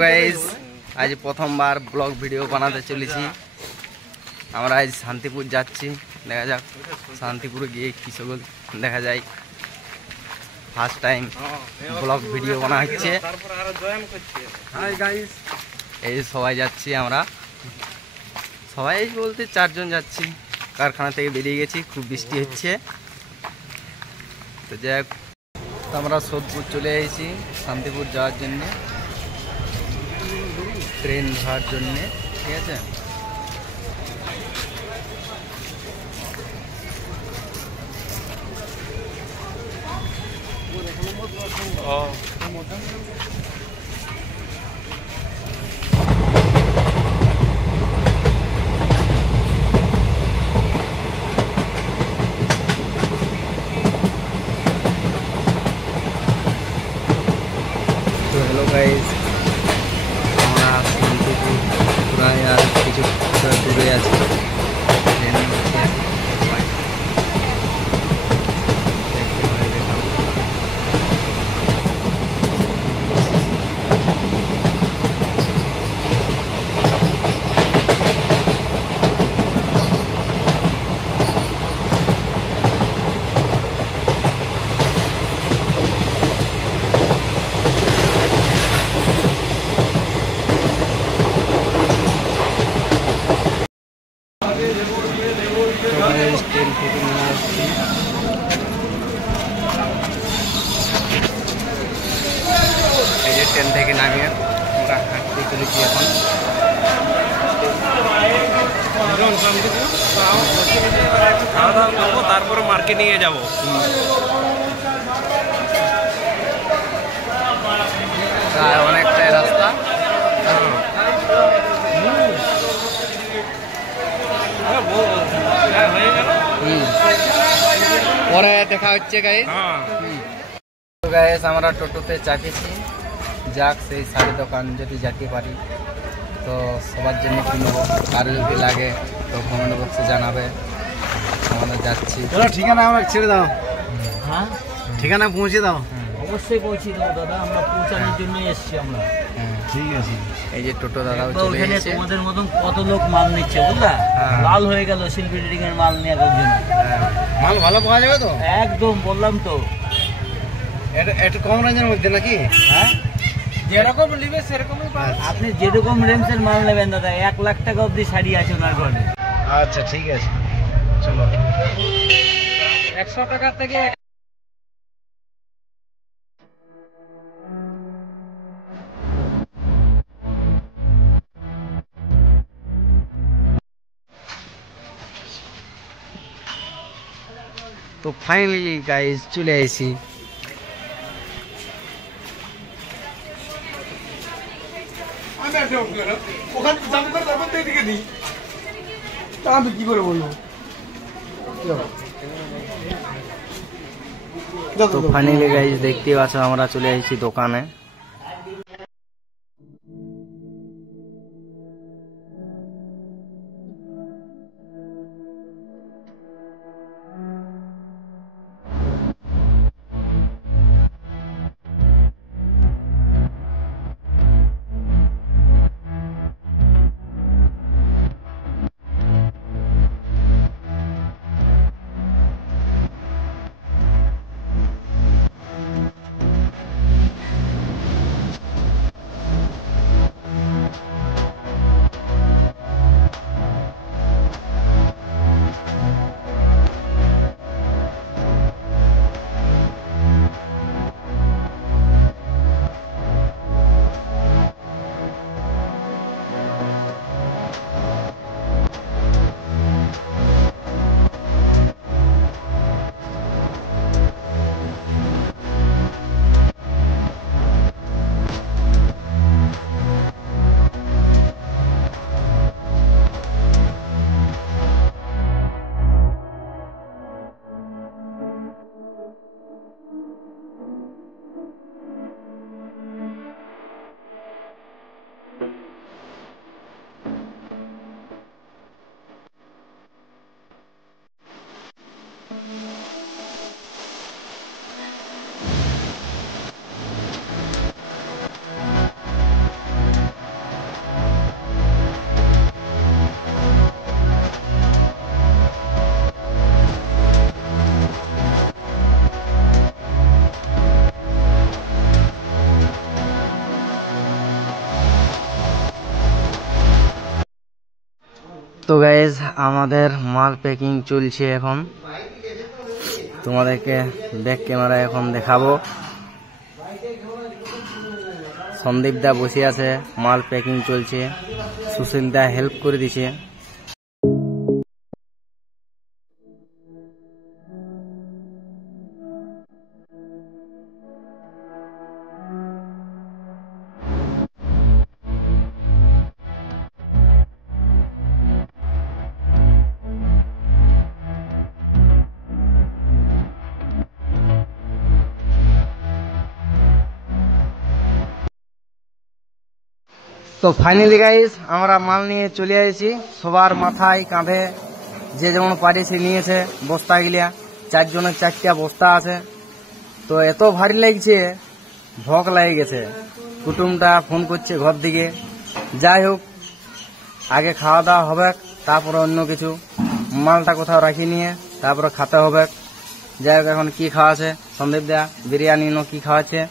Guys আজ প্রথমবার blog video বানাতে চলেছি। আমরা আজ শান্তিপুর যাচ্ছি, দেখা যাক শান্তিপুরে গিয়ে কি সকল দেখা যায়। ফার্স্ট টাইম ব্লগ ভিডিও বানা হচ্ছে। এই সবাই যাচ্ছি, আমরা সবাই বলতে 4 জন যাচ্ছি। কারখানা থেকে বেরিয়ে গেছি, খুব বৃষ্টি হচ্ছে। তো যাই হোক, আমরা সোদপুর চলে এসেছি শান্তিপুর যাওয়ার জন্যে, ট্রেন ধরার জন্যে। ঠিক আছে, তো হ্যালো গাইস, আমরা শান্তিপুর প্রায় আর কিছু দূরে আছি। ট্রেন থেকে নিয়ে আসছি, এই যে ট্রেন থেকে নামিয়ে আমরা হাঁটতে চলেছি এখন। খাওয়া দাওয়া করবো, তারপরে মার্কেট নিয়ে যাবো। অনেকটাই রাস্তা। পরে দেখা হচ্ছে গাইস। গাইস আমরা টোটোতে চাপিয়েছি, যাক সেই শাড়ি দোকান যদি যেতে পারি তো সবার জন্য কিনবো। আর যদি লাগে তো কমেন্ট বক্সে জানাবে। আমরা যাচ্ছি, ঠিকানা আমরা ছেড়ে দাও। হ্যাঁ, ঠিকানা পৌঁছে দাও। অবশ্যই পৌঁছে দেবো দাদা, আমরা পৌঁছানোর জন্য এসেছি আমরা। ঠিক আছে, এই যে টোটো দাদাও চলে ওখানে এসেছে। তোমাদের মতন কত লোক মাল নিচ্ছে বুঝলা, লাল হয়ে গেল শিল্পী ট্রেডিং এর মাল নেওয়ার জন্য। মাল ভালো পাওয়া যাবে তো? একদম বললাম তো, একটু কম রেঞ্জের মধ্যে নাকি? হ্যাঁ যেরকম নিবে সেরকমই পাবে। আপনি যেরকম রেঞ্জের মাল নেবেন দাদা, 1 লাখ টাকা অবধি শাড়ি আছে ওনার ঘরে। আচ্ছা ঠিক আছে, চলো। 100 টাকার থেকে তো ফাইনালি গাইস চলে এসেছি। আমি কি করে বলবো? তো ফাইনালি গাইস দেখতে পাচ্ছ আমরা চলে এসেছি দোকানে। তো গাইজ আমাদের মাল প্যাকিং চলছে এখন, তোমাদেরকে ব্যাক ক্যামেরা এখন দেখাবো। সন্দীপ দা বসে আছে, মাল প্যাকিং চলছে, সুশীল দা হেল্প করে দিছে। তো ফাইনালি গাইস আমরা মাল নিয়ে চলে আসছি, সবার মাথায় কাঁধে যে যেমন পারে সে নিয়েছে বস্তা গিলা, 4 জনের 4টা বস্তা আছে। তো এত ভারী লাগছে, ভোগ লাগে গেছে। কুটুমটা ফোন করছে ঘর দিকে। যাই হোক, আগে খাওয়া দাওয়া হবে, তারপরে অন্য কিছু, মালটা কোথাও রাখি নিয়ে তারপরে খেতে হবে। যাই হোক, এখন কি খাওয়াছে সন্দীপ দা? বিরিয়ানি কি খাওয়াচ্ছে?